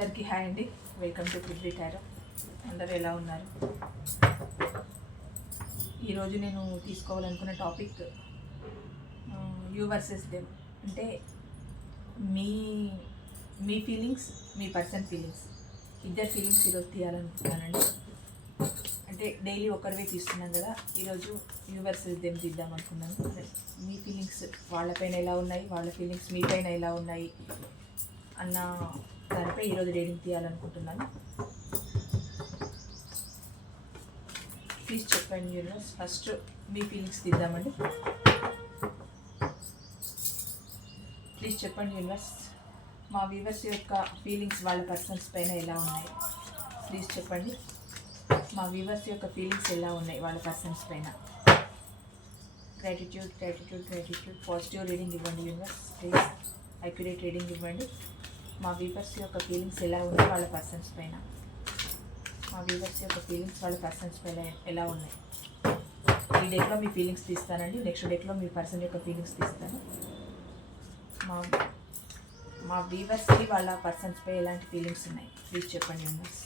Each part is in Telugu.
అందరికీ హాయ్ అండి. Welcome to Prithvi tarot. అందరూ ఎలా ఉన్నారు? ఈరోజు నేను తీసుకోవాలనుకున్న టాపిక్ యూ వర్సెస్ దెమ్. అంటే మీ మీ ఫీలింగ్స్, మీ పర్సన్ ఫీలింగ్స్, ఇద్దరు ఫీలింగ్స్ ఈరోజు తీయాలనుకుంటున్నానండి. అంటే డైలీ ఒకరివే తీస్తున్నాం కదా, ఈరోజు యూ వర్సెస్ దెమ్ తీద్దాం అనుకున్నాను. మీ ఫీలింగ్స్ వాళ్ళపైన ఎలా ఉన్నాయి, వాళ్ళ ఫీలింగ్స్ మీ పైన ఎలా ఉన్నాయి అన్న దానిపై ఈరోజు రీడింగ్ తీయాలనుకుంటున్నాను. ప్లీజ్ చెప్పండి యూనివర్స్. ఫస్ట్ మీ ఫీలింగ్స్ తీద్దామండి. ప్లీజ్ చెప్పండి యూనివర్స్, మా వ్యూవర్స్ యొక్క ఫీలింగ్స్ వాళ్ళ పర్సన్స్ పైన ఎలా ఉన్నాయి. ప్లీజ్ చెప్పండి, మా వ్యూవర్స్ యొక్క ఫీలింగ్స్ ఎలా ఉన్నాయి వాళ్ళ పర్సన్స్ పైన. Gratitude gratitude gratitude. Positive reading ఇవ్వండి యూనివర్స్ ప్లీజ్. అక్యురేట్ రీడింగ్ ఇవ్వండి. మా వ్యూవర్స్ యొక్క ఫీలింగ్స్ ఎలా ఉన్నాయి వాళ్ళ పర్సన్స్ పైన. మా వ్యూవర్స్ యొక్క ఫీలింగ్స్ వాళ్ళ పర్సన్స్ పైన ఎలా ఉన్నాయి. ఈ డేట్లో మీ ఫీలింగ్స్ తీస్తానండి, నెక్స్ట్ డేట్లో మీ పర్సన్ యొక్క ఫీలింగ్స్ తీస్తాను. మా వ్యూవర్స్కి వాళ్ళ పర్సన్స్పై ఎలాంటి ఫీలింగ్స్ ఉన్నాయి ప్లీజ్ చెప్పండి universe.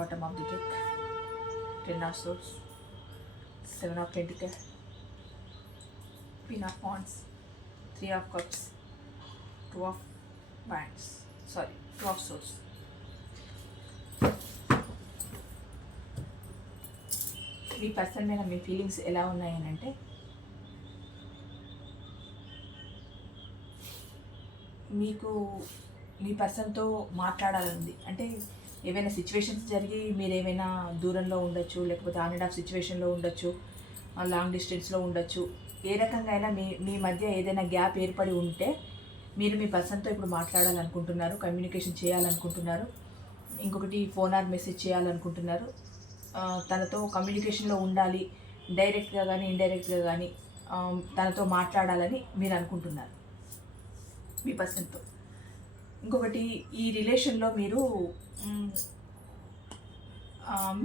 Bottom of the deck, 10 of swords, 7 of pentacles, Queen of wands, 3 of cups, 2 of wands, 2 of swords. Me person మీద మీ ఫీలింగ్స్ ఎలా ఉన్నాయని అంటే, మీకు మీ పర్సన్తో మాట్లాడాలని, అంటే ఏవైనా సిచ్యువేషన్స్ జరిగి మీరు ఏమైనా దూరంలో ఉండొచ్చు, లేకపోతే ఆన్ అండ్ ఆఫ్ సిచ్యువేషన్లో ఉండొచ్చు, లాంగ్ డిస్టెన్స్లో ఉండొచ్చు. ఏ రకంగా అయినా మీ మధ్య ఏదైనా గ్యాప్ ఏర్పడి ఉంటే మీరు మీ పర్సన్తో ఇప్పుడు మాట్లాడాలనుకుంటున్నారు, కమ్యూనికేషన్ చేయాలనుకుంటున్నారు. ఇంకొకటి ఫోన్ ఆర్ మెసేజ్ చేయాలనుకుంటున్నారు. తనతో కమ్యూనికేషన్లో ఉండాలి, డైరెక్ట్గా కానీ ఇండైరెక్ట్గా కానీ తనతో మాట్లాడాలని మీరు అనుకుంటున్నారు మీ పర్సన్తో. ఇంకొకటి, ఈ రిలేషన్లో మీరు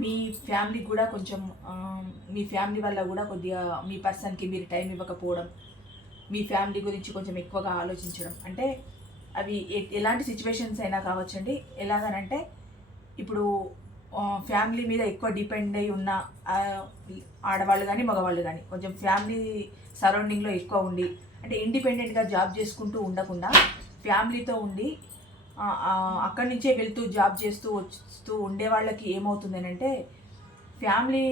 మీ ఫ్యామిలీ కూడా కొంచెం, మీ ఫ్యామిలీ వల్ల కూడా కొద్దిగా మీ పర్సన్కి మీరు టైం ఇవ్వకపోవడం, మీ ఫ్యామిలీ గురించి కొంచెం ఎక్కువగా ఆలోచించడం. అంటే అవి ఎలాంటి సిచ్యువేషన్స్ అయినా కావచ్చండి. ఎలాగనంటే ఇప్పుడు ఫ్యామిలీ మీద ఎక్కువ డిపెండ్ అయి ఉన్న ఆడవాళ్ళు కానీ మగవాళ్ళు కానీ కొంచెం ఫ్యామిలీ సరౌండింగ్లో ఎక్కువ ఉండి, అంటే ఇండిపెండెంట్గా జాబ్ చేసుకుంటూ ఉండకుండా ఫ్యామిలీతో ఉండి అక్కడి నుంచే వెళ్తూ జాబ్ చేస్తూ వస్తూ ఉండే వాళ్ళకి ఏమవుతుంది అంటే, ఫ్యామిలీ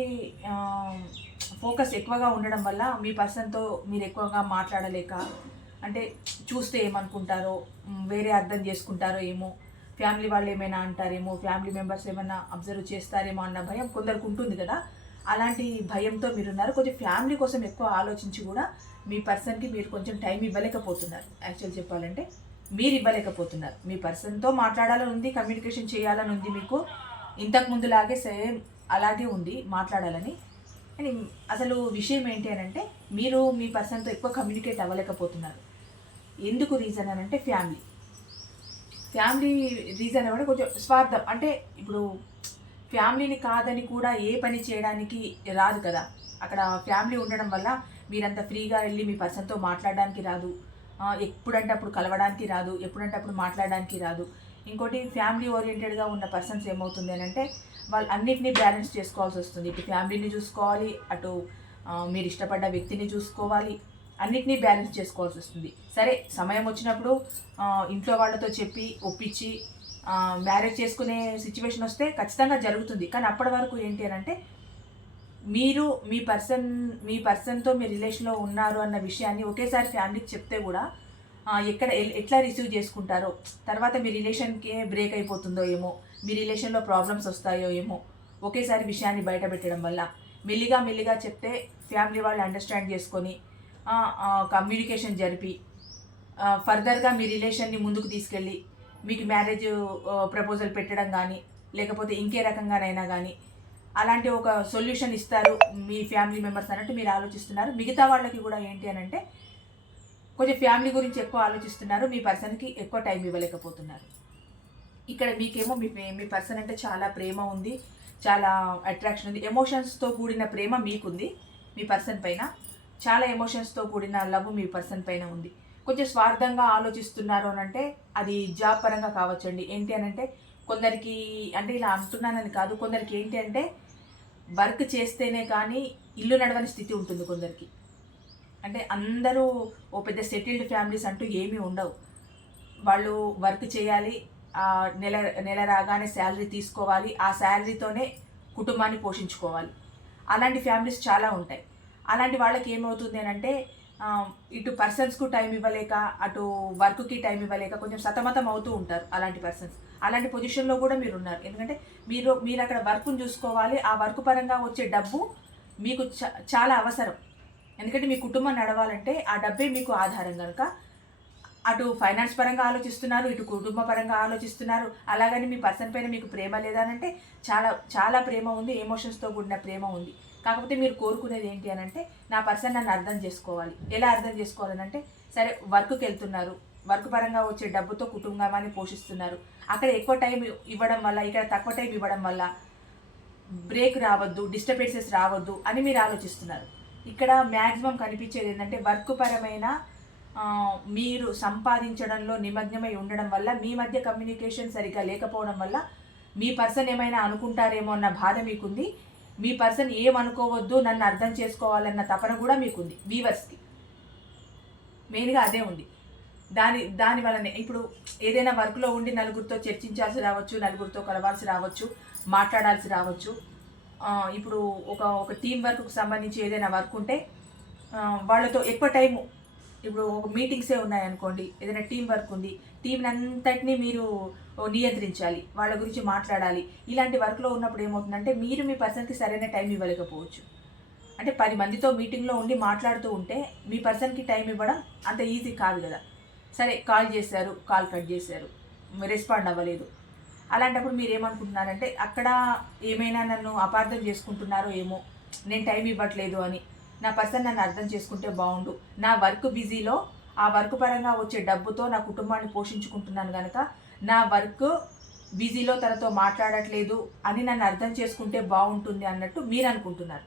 ఫోకస్ ఎక్కువగా ఉండడం వల్ల మీ పర్సన్తో మీరు ఎక్కువగా మాట్లాడలేక, అంటే చూస్తే ఏమనుకుంటారో, వేరే అర్థం చేసుకుంటారో ఏమో, ఫ్యామిలీ వాళ్ళు ఏమైనా అంటారేమో, ఫ్యామిలీ మెంబర్స్ ఏమైనా అబ్జర్వ్ చేస్తారేమో అన్న భయం కొందరికి ఉంటుంది కదా. అలాంటి భయంతో మీరున్నారు. కొంచెం ఫ్యామిలీ కోసం ఎక్కువ ఆలోచించి కూడా మీ పర్సన్కి మీరు కొంచెం టైం ఇవ్వలేకపోతున్నారు. యాక్చువల్ చెప్పాలంటే మీరు ఇవ్వలేకపోతున్నారు. మీ పర్సన్తో మాట్లాడాలని ఉంది, కమ్యూనికేషన్ చేయాలని ఉంది, మీకు ఇంతకు ముందులాగే సేమ్ అలాగే ఉంది మాట్లాడాలని. అని అసలు విషయం ఏంటి అని అంటే, మీరు మీ పర్సన్తో ఎక్కువ కమ్యూనికేట్ అవ్వలేకపోతున్నారు. ఎందుకు రీజన్ అని అంటే, ఫ్యామిలీ రీజన్ కూడా కొంచెం స్వార్థం. అంటే ఇప్పుడు ఫ్యామిలీని కాదని కూడా ఏ పని చేయడానికి రాదు కదా. అక్కడ ఫ్యామిలీ ఉండడం వల్ల మీరంత ఫ్రీగా వెళ్ళి మీ పర్సన్తో మాట్లాడడానికి రాదు, ఎప్పుడంటే అప్పుడు కలవడానికి రాదు, ఎప్పుడంటే అప్పుడు మాట్లాడడానికి రాదు. ఇంకోటి, ఫ్యామిలీ ఓరియంటెడ్గా ఉన్న పర్సన్స్ ఏమవుతుంది అని అంటే, వాళ్ళు అన్నిటినీ బ్యాలెన్స్ చేసుకోవాల్సి వస్తుంది. ఇటు ఫ్యామిలీని చూసుకోవాలి, అటు మీరు ఇష్టపడ్డ వ్యక్తిని చూసుకోవాలి, అన్నిటినీ బ్యాలెన్స్ చేసుకోవాల్సి వస్తుంది. సరే, సమయం వచ్చినప్పుడు ఇంట్లో వాళ్ళతో చెప్పి ఒప్పించి మ్యారేజ్ చేసుకునే సిచ్యువేషన్ వస్తే ఖచ్చితంగా జరుగుతుంది. కానీ అప్పటి వరకు ఏంటి అని అంటే, మీరు మీ పర్సన్తో మీ రిలేషన్లో ఉన్నారు అన్న విషయాన్ని ఒకేసారి ఫ్యామిలీకి చెప్తే కూడా ఎట్లా రిసీవ్ చేసుకుంటారో, తర్వాత మీ రిలేషన్కే బ్రేక్ అయిపోతుందో ఏమో, మీ రిలేషన్లో ప్రాబ్లమ్స్ వస్తాయో ఏమో ఒకేసారి విషయాన్ని బయట పెట్టడం వల్ల. మెల్లిగా మెల్లిగా చెప్తే ఫ్యామిలీ వాళ్ళు అండర్స్టాండ్ చేసుకొని కమ్యూనికేషన్ జరిపి ఫర్దర్గా మీ రిలేషన్ని ముందుకు తీసుకెళ్ళి మీకు మ్యారేజ్ ప్రపోజల్ పెట్టడం కానీ లేకపోతే ఇంకే రకంగానైనా కానీ అలాంటి ఒక సొల్యూషన్ ఇస్తారు మీ ఫ్యామిలీ మెంబర్స్ అన్నట్టు మీరు ఆలోచిస్తున్నారు. మిగతా వాళ్ళకి కూడా ఏంటి అని అంటే కొంచెం ఫ్యామిలీ గురించి ఎక్కువ ఆలోచిస్తున్నారు, మీ పర్సన్కి ఎక్కువ టైం ఇవ్వలేకపోతున్నారు. ఇక్కడ మీకేమో మీ పర్సన్ అంటే చాలా ప్రేమ ఉంది, చాలా అట్రాక్షన్ ఉంది, ఎమోషన్స్తో కూడిన ప్రేమ మీకుంది. మీ పర్సన్ పైన చాలా ఎమోషన్స్తో కూడిన లవ్ మీ పర్సన్ పైన ఉంది. కొంచెం స్వార్థంగా ఆలోచిస్తున్నారు అని అంటే అది జాబ్ పరంగా కావచ్చండి. ఏంటి అని అంటే కొందరికి, అంటే ఇలా అంటున్నానని కాదు, కొందరికి ఏంటి అంటే వర్క్ చేస్తేనే కానీ ఇల్లు నడవని స్థితి ఉంటుంది కొందరికి. అంటే అందరూ ఓ పెద్ద సెటిల్డ్ ఫ్యామిలీస్ అంటూ ఏమీ ఉండవు. వాళ్ళు వర్క్ చేయాలి, నెల నెల రాగానే శాలరీ తీసుకోవాలి, ఆ శాలరీతోనే కుటుంబాన్ని పోషించుకోవాలి. అలాంటి ఫ్యామిలీస్ చాలా ఉంటాయి. అలాంటి వాళ్ళకి ఏమవుతుంది అని అంటే ఇటు పర్సన్స్కు టైం ఇవ్వలేక అటు వర్క్కి టైం ఇవ్వలేక కొంచెం సతమతం అవుతూ ఉంటారు అలాంటి పర్సన్స్. అలాంటి పొజిషన్లో కూడా మీరు ఉన్నారు. ఎందుకంటే మీరు అక్కడ వర్క్ను చూసుకోవాలి, ఆ వర్క్ పరంగా వచ్చే డబ్బు మీకు చాలా అవసరం. ఎందుకంటే మీ కుటుంబం నడవాలంటే ఆ డబ్బే మీకు ఆధారం కనుక అటు ఫైనాన్స్ పరంగా ఆలోచిస్తున్నారు, ఇటు కుటుంబ పరంగా ఆలోచిస్తున్నారు. అలాగని మీ పర్సన్ పైన మీకు ప్రేమ లేదనంటే చాలా చాలా ప్రేమ ఉంది, ఎమోషన్స్తో కూడిన ప్రేమ ఉంది. కాకపోతే మీరు కోరుకునేది ఏంటి అని అంటే నా పర్సన్ నన్ను అర్థం చేసుకోవాలి. ఎలా అర్థం చేసుకోవాలనంటే సరే వర్క్కి వెళ్తున్నారు, వర్క్ పరంగా వచ్చే డబ్బుతో కుటుంబాన్ని పోషిస్తున్నారు. అక్కడ ఎక్కువ టైం ఇవ్వడం వల్ల ఇక్కడ తక్కువ టైం ఇవ్వడం వల్ల బ్రేక్ రావద్దు, డిస్టర్బెన్సెస్ రావద్దు అని మీరు ఆలోచిస్తున్నారు. ఇక్కడ మ్యాక్సిమం కనిపించేది ఏంటంటే వర్క్ పరమైన మీరు సంపాదించడంలో నిమగ్నమై ఉండడం వల్ల మీ మధ్య కమ్యూనికేషన్ సరిగ్గా లేకపోవడం వల్ల మీ పర్సన్ ఏమైనా అనుకుంటారేమో అన్న బాధ మీకుంది. మీ పర్సన్ ఏమనుకోవద్దు, నన్ను అర్థం చేసుకోవాలన్న తపన కూడా మీకుంది. వీవర్స్కి మెయిన్గా అదే ఉంది. దాని వల్లనే ఇప్పుడు ఏదైనా వర్క్లో ఉండి నలుగురితో చర్చించాల్సి రావచ్చు, నలుగురితో కలవాల్సి రావచ్చు, మాట్లాడాల్సి రావచ్చు. ఇప్పుడు ఒక టీం వర్క్కు సంబంధించి ఏదైనా వర్క్ ఉంటే వాళ్ళతో ఎక్కువ టైము, ఇప్పుడు ఒక మీటింగ్సే ఉన్నాయనుకోండి, ఏదైనా టీం వర్క్ ఉంది, టీంని అంతటినీ మీరు నియంత్రించాలి, వాళ్ళ గురించి మాట్లాడాలి. ఇలాంటి వర్క్లో ఉన్నప్పుడు ఏమవుతుందంటే మీరు మీ పర్సన్కి సరైన టైం ఇవ్వలేకపోవచ్చు. అంటే 10 మందితో మీటింగ్లో ఉండి మాట్లాడుతూ ఉంటే మీ పర్సన్కి టైం ఇవ్వడం అంత ఈజీ కాదు కదా. సరే కాల్ చేశారు, కాల్ కట్ చేశారు, రెస్పాండ్ అవ్వలేదు. అలాంటప్పుడు మీరు ఏమనుకుంటున్నారంటే అక్కడ ఏమైనా నన్ను అపార్థం చేసుకుంటున్నారో ఏమో, నేను టైం ఇవ్వట్లేదు అని. నా పర్సన్ నన్ను అర్థం చేసుకుంటే బాగుండు, నా వర్క్ బిజీలో ఆ వర్క్ పరంగా వచ్చే డబ్బుతో నా కుటుంబాన్ని పోషించుకుంటున్నాను కనుక నా వర్క్ బిజీలో తనతో మాట్లాడట్లేదు అని నన్ను అర్థం చేసుకుంటే బాగుంటుంది అన్నట్టు మీరు అనుకుంటున్నారు.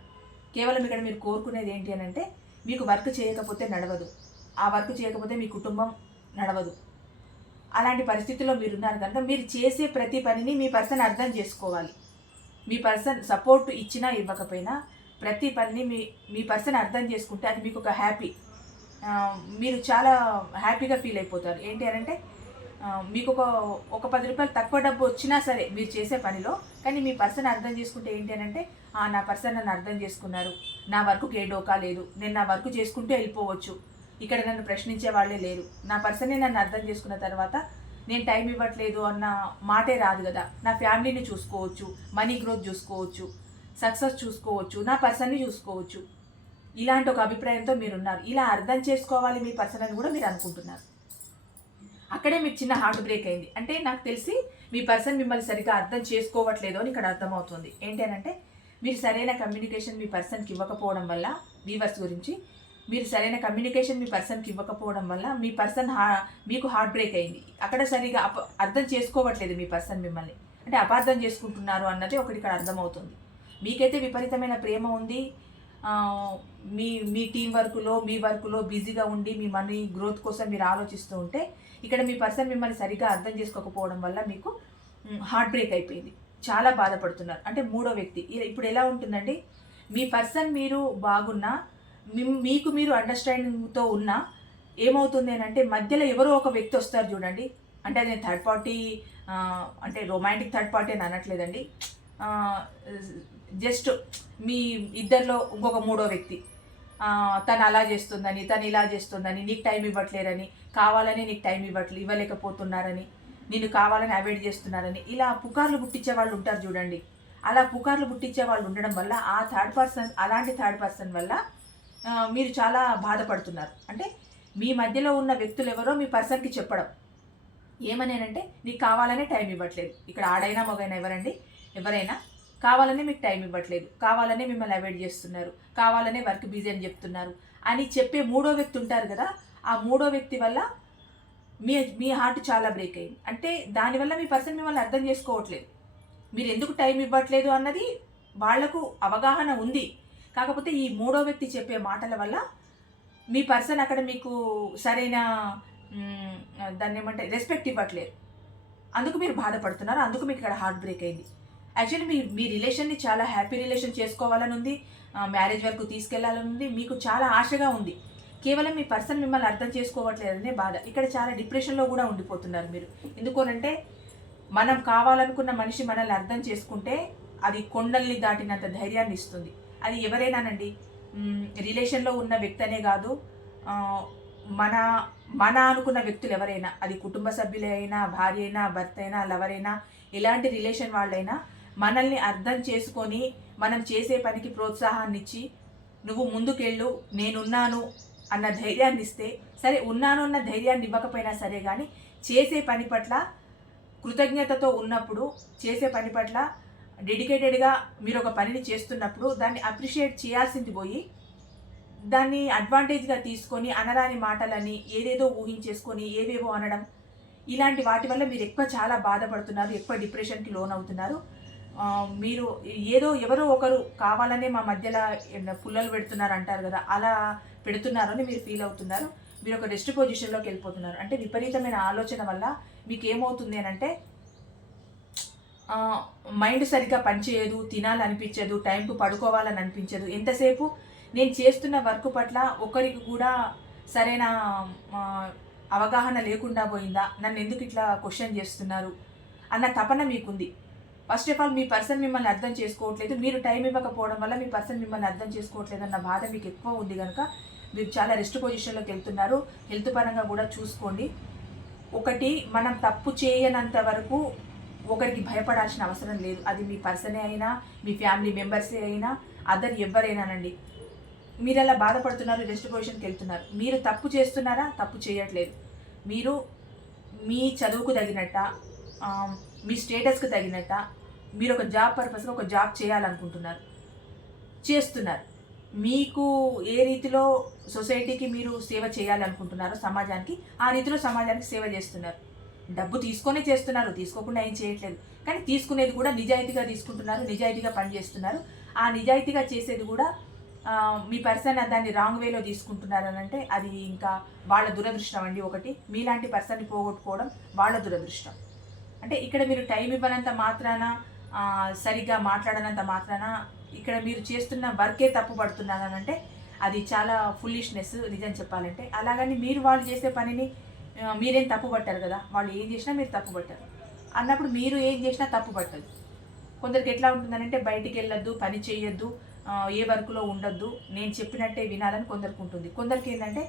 కేవలం ఇక్కడ మీరు కోరుకునేది ఏంటి అని అంటే మీకు వర్క్ చేయకపోతే నడవదు, ఆ వర్క్ చేయకపోతే మీ కుటుంబం నడవదు. అలాంటి పరిస్థితుల్లో మీరున్నారు కనుక మీరు చేసే ప్రతి పనిని మీ పర్సన్ అర్థం చేసుకోవాలి. మీ పర్సన్ సపోర్ట్ ఇచ్చినా ఇవ్వకపోయినా ప్రతి పనిని మీ పర్సన్ అర్థం చేసుకుంటే అది మీకు ఒక హ్యాపీ, మీరు చాలా హ్యాపీగా ఫీల్ అయిపోతారు. ఏంటి అని అంటే మీకు ఒక 10 రూపాయలు తక్కువ డబ్బు వచ్చినా సరే మీరు చేసే పనిలో, కానీ మీ పర్సన్ అర్థం చేసుకుంటే ఏంటి అని అంటే నా పర్సన్ నన్ను అర్థం చేసుకున్నారు, నా వర్క్కి ఏ డోకా లేదు, నేను నా వర్క్ చేసుకుంటూ వెళ్ళిపోవచ్చు, ఇక్కడ నన్ను ప్రశ్నించే వాళ్ళే లేరు, నా పర్సనే నన్ను అర్థం చేసుకున్న తర్వాత నేను టైం ఇవ్వట్లేదు అన్న మాటే రాదు కదా. నా ఫ్యామిలీని చూసుకోవచ్చు, మనీ గ్రోత్ చూసుకోవచ్చు, సక్సెస్ చూసుకోవచ్చు, నా పర్సన్ని చూసుకోవచ్చు. ఇలాంటి ఒక అభిప్రాయంతో మీరున్నారు. ఇలా అర్థం చేసుకోవాలి మీ పర్సన్ అని కూడా మీరు అనుకుంటున్నారు. అక్కడే మీకు చిన్న హార్ట్ బ్రేక్ అయింది. అంటే నాకు తెలిసి మీ పర్సన్ మిమ్మల్ని సరిగ్గా అర్థం చేసుకోవట్లేదు అని ఇక్కడ అర్థమవుతుంది. ఏంటి అని అంటే మీరు సరైన కమ్యూనికేషన్ మీ పర్సన్కి ఇవ్వకపోవడం వల్ల, వీవర్స్ గురించి మీరు సరైన కమ్యూనికేషన్ మీ పర్సన్కి ఇవ్వకపోవడం వల్ల మీ పర్సన్ మీకు హార్ట్ బ్రేక్ అయింది. అక్కడ సరిగా అర్థం చేసుకోవట్లేదు మీ పర్సన్ మిమ్మల్ని, అంటే అపార్థం చేసుకుంటున్నారు అన్నది ఒకటి ఇక్కడ అర్థమవుతుంది. మీకైతే విపరీతమైన ప్రేమ ఉంది, మీ టీం వర్క్లో బిజీగా ఉండి మీ మనీ గ్రోత్ కోసం మీరు ఆలోచిస్తూ ఉంటే ఇక్కడ మీ పర్సన్ మిమ్మల్ని సరిగ్గా అర్థం చేసుకోకపోవడం వల్ల మీకు హార్ట్ బ్రేక్ అయిపోయింది, చాలా బాధపడుతున్నారు. అంటే మూడో వ్యక్తి ఇప్పుడు ఎలా ఉంటుందండి, మీ పర్సన్ మీరు బాగున్నా, మీకు మీరు అండర్స్టాండింగ్తో ఉన్నా ఏమవుతుంది అని అంటే మధ్యలో ఎవరో ఒక వ్యక్తి వస్తారు చూడండి. అంటే అది థర్డ్ పార్టీ, అంటే రొమాంటిక్ థర్డ్ పార్టీ అని అనట్లేదండి, జస్ట్ మీ ఇద్దరిలో ఇంకొక మూడో వ్యక్తి తను అలా చేస్తుందని, తను ఇలా చేస్తుందని, నీకు టైం ఇవ్వట్లేరని, కావాలని నీకు టైం ఇవ్వలేకపోతున్నారని, నిన్ను కావాలని అవాయిడ్ చేస్తున్నారని ఇలా పుకార్లు పుట్టించే వాళ్ళు ఉంటారు చూడండి. అలా పుకార్లు పుట్టించే వాళ్ళు ఉండడం వల్ల ఆ అలాంటి థర్డ్ పర్సన్ వల్ల మీరు చాలా బాధపడుతున్నారు. అంటే మీ మధ్యలో ఉన్న వ్యక్తులు ఎవరో మీ పర్సన్కి చెప్పడం ఏమనేనంటే నీకు కావాలనే టైం ఇవ్వట్లేదు. ఇక్కడ ఆడైనా మగైనా ఎవరైనా కావాలనే మీకు టైం ఇవ్వట్లేదు, కావాలనే మిమ్మల్ని అవాయిడ్ చేస్తున్నారు, కావాలనే వర్క్ బిజీ అని చెప్తున్నారు అని చెప్పే మూడో వ్యక్తి ఉంటారు కదా. ఆ మూడో వ్యక్తి వల్ల మీ హార్ట్ చాలా బ్రేక్ అయింది. అంటే దానివల్ల మీ పర్సన్ మిమ్మల్ని అర్థం చేసుకోవట్లేదు. మీరు ఎందుకు టైం ఇవ్వట్లేదు అన్నది వాళ్లకు అవగాహన ఉంది. కాకపోతే ఈ మూడో వ్యక్తి చెప్పే మాటల వల్ల మీ పర్సన్ అక్కడ మీకు సరైన దాన్ని ఏమంటే రెస్పెక్ట్ ఇవ్వట్లేదు. అందుకు మీరు బాధపడుతున్నారు. అందుకు మీకు ఇక్కడ హార్ట్ బ్రేక్ అయింది. యాక్చువల్లీ మీ రిలేషన్ని చాలా హ్యాపీ రిలేషన్ చేసుకోవాలని ఉంది, మ్యారేజ్ వరకు తీసుకెళ్లాలని ఉంది, మీకు చాలా ఆశగా ఉంది. కేవలం మీ పర్సన్ మిమ్మల్ని అర్థం చేసుకోవట్లేదనే బాధ. ఇక్కడ చాలా డిప్రెషన్లో కూడా ఉండిపోతున్నారు మీరు. ఎందుకోనంటే మనం కావాలనుకున్న మనిషి మనల్ని అర్థం చేసుకుంటే అది కొండల్ని దాటినంత ధైర్యాన్ని ఇస్తుంది. అది ఎవరైనానండి, రిలేషన్లో ఉన్న వ్యక్తి అనే కాదు, మన అనుకున్న వ్యక్తులు ఎవరైనా, అది కుటుంబ సభ్యులే అయినా, భార్య అయినా, భర్త అయినా, లవర్ అయినా, ఎలాంటి రిలేషన్ వాళ్ళైనా మనల్ని అర్థం చేసుకొని మనం చేసే పనికి ప్రోత్సాహాన్ని ఇచ్చి నువ్వు ముందుకెళ్ళు, నేనున్నాను అన్న ధైర్యాన్ని ఇస్తే సరే, ఉన్నాను అన్న ధైర్యాన్ని ఇవ్వకపోయినా సరే, కానీ చేసే పని పట్ల కృతజ్ఞతతో ఉన్నప్పుడు, చేసే పని పట్ల డెడికేటెడ్గా మీరు ఒక పనిని చేస్తున్నప్పుడు దాన్ని అప్రిషియేట్ చేయాల్సింది పోయి దాన్ని అడ్వాంటేజ్గా తీసుకొని అనరాని మాటలని ఏదేదో ఊహించేసుకొని ఏవేవో అనడం, ఇలాంటి వాటి వల్ల మీరు చాలా బాధపడుతున్నారు, ఎక్కువ డిప్రెషన్కి లోన్ అవుతున్నారు. మీరు ఎవరో ఒకరు కావాలనే మా మధ్యలో పుల్లలు పెడుతున్నారు అంటారు కదా, అలా పెడుతున్నారు అని మీరు ఫీల్ అవుతున్నారు. మీరు ఒక రెస్ట్ పొజిషన్లోకి వెళ్ళిపోతున్నారు. అంటే విపరీతమైన ఆలోచన వల్ల మీకు ఏమవుతుంది అని అంటే మైండ్ సరిగ్గా పనిచేయదు, తినాలనిపించదు, టైంకు పడుకోవాలని అనిపించదు. ఎంతసేపు నేను చేస్తున్న వర్క్ పట్ల ఒకరికి కూడా సరైన అవగాహన లేకుండా పోయిందా, నన్ను ఎందుకు ఇట్లా క్వశ్చన్ చేస్తున్నారు అన్న తపన మీకుంది. ఫస్ట్ ఆఫ్ ఆల్ మీ పర్సన్ మిమ్మల్ని అర్థం చేసుకోవట్లేదు, మీరు టైం ఇవ్వకపోవడం వల్ల మీ పర్సన్ మిమ్మల్ని అర్థం చేసుకోవట్లేదు అన్న బాధ మీకు ఎక్కువ ఉంది కనుక మీరు చాలా రెస్ట్ పొజిషన్లోకి వెళ్తున్నారు. హెల్త్ పరంగా కూడా చూసుకోండి. ఒకటి, మనం తప్పు చేయనంత వరకు ఒకరికి భయపడాల్సిన అవసరం లేదు. అది మీ పర్సనే అయినా, మీ ఫ్యామిలీ మెంబర్సే అయినా, అదర్ ఎవరైనానండి. మీరు అలా బాధపడుతున్నారు, రెస్ట్ పొజిషన్కి వెళ్తున్నారు. మీరు తప్పు చేస్తున్నారా? తప్పు చేయట్లేదు. మీరు మీ చదువుకు తగినట్ట, మీ స్టేటస్కి తగినట్ట మీరు ఒక జాబ్ పర్పస్గా ఒక జాబ్ చేయాలనుకుంటున్నారు, చేస్తున్నారు. మీకు ఏ రీతిలో సొసైటీకి మీరు సేవ చేయాలనుకుంటున్నారో, సమాజానికి, ఆ రీతిలో సమాజానికి సేవ చేస్తున్నారు. డబ్బు తీసుకొనే చేస్తున్నారు, తీసుకోకుండా ఏం చేయట్లేదు. కానీ తీసుకునేది కూడా నిజాయితీగా తీసుకుంటున్నారు, నిజాయితీగా పనిచేస్తున్నారు. ఆ నిజాయితీగా చేసేది కూడా మీ పర్సన్ దాన్ని రాంగ్ వేలో తీసుకుంటున్నారు అని అంటే అది ఇంకా వాళ్ళ దురదృష్టం అండి. ఒకటి, మీలాంటి పర్సన్ని పోగొట్టుకోవడం వాళ్ళ దురదృష్టం. అంటే ఇక్కడ మీరు టైం ఇవ్వనంత మాత్రాన, సరిగ్గా మాట్లాడనంత మాత్రాన ఇక్కడ మీరు చేస్తున్న వర్కే తప్పు పడుతున్నారని అంటే అది చాలా ఫుల్లిష్నెస్ నిజం చెప్పాలంటే. అలాగని మీరు వాళ్ళు చేసే పనిని మీరేం తప్పు పట్టారు కదా, వాళ్ళు ఏం చేసినా మీరు తప్పు పట్టారు అన్నప్పుడు మీరు ఏం చేసినా తప్పు పట్టదు. కొందరికి ఎట్లా ఉంటుందనంటే బయటికి వెళ్ళొద్దు, పని చేయొద్దు, ఏ వర్క్లో ఉండొద్దు, నేను చెప్పినట్టే వినాలని కొందరికి ఉంటుంది. కొందరికి ఏంటంటే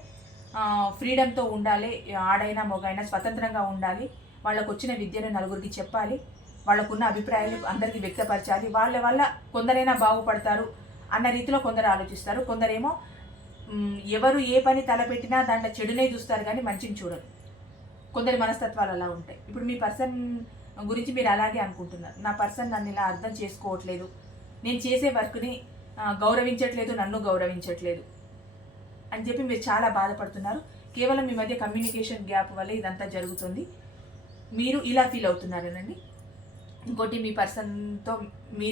ఫ్రీడమ్తో ఉండాలి, ఆడైనా మొగైనా స్వతంత్రంగా ఉండాలి, వాళ్ళకు వచ్చిన విద్యను నలుగురికి చెప్పాలి, వాళ్ళకున్న అభిప్రాయాలు అందరికీ వ్యక్తపరచాలి, వాళ్ళ వల్ల కొందరైనా బాగుపడతారు అన్న రీతిలో కొందరు ఆలోచిస్తారు. కొందరేమో ఎవరు ఏ పని తలపెట్టినా దాంట్లో చెడునే చూస్తారు కానీ మంచిని చూడరు. కొందరి మనస్తత్వాలు అలా ఉంటాయి. ఇప్పుడు మీ పర్సన్ గురించి మీరు అలాగే అనుకుంటున్నారు, నా పర్సన్ నన్ను ఇలా అర్థం చేసుకోవట్లేదు, నేను చేసే వర్క్ని గౌరవించట్లేదు, నన్ను గౌరవించట్లేదు అని చెప్పి మీరు చాలా బాధపడుతున్నారు. కేవలం మీ మధ్య కమ్యూనికేషన్ గ్యాప్ వల్ల ఇదంతా జరుగుతుంది. మీరు ఇలా ఫీల్ అవుతున్నారేనండి. ఇంకోటి, మీ పర్సన్తో మీ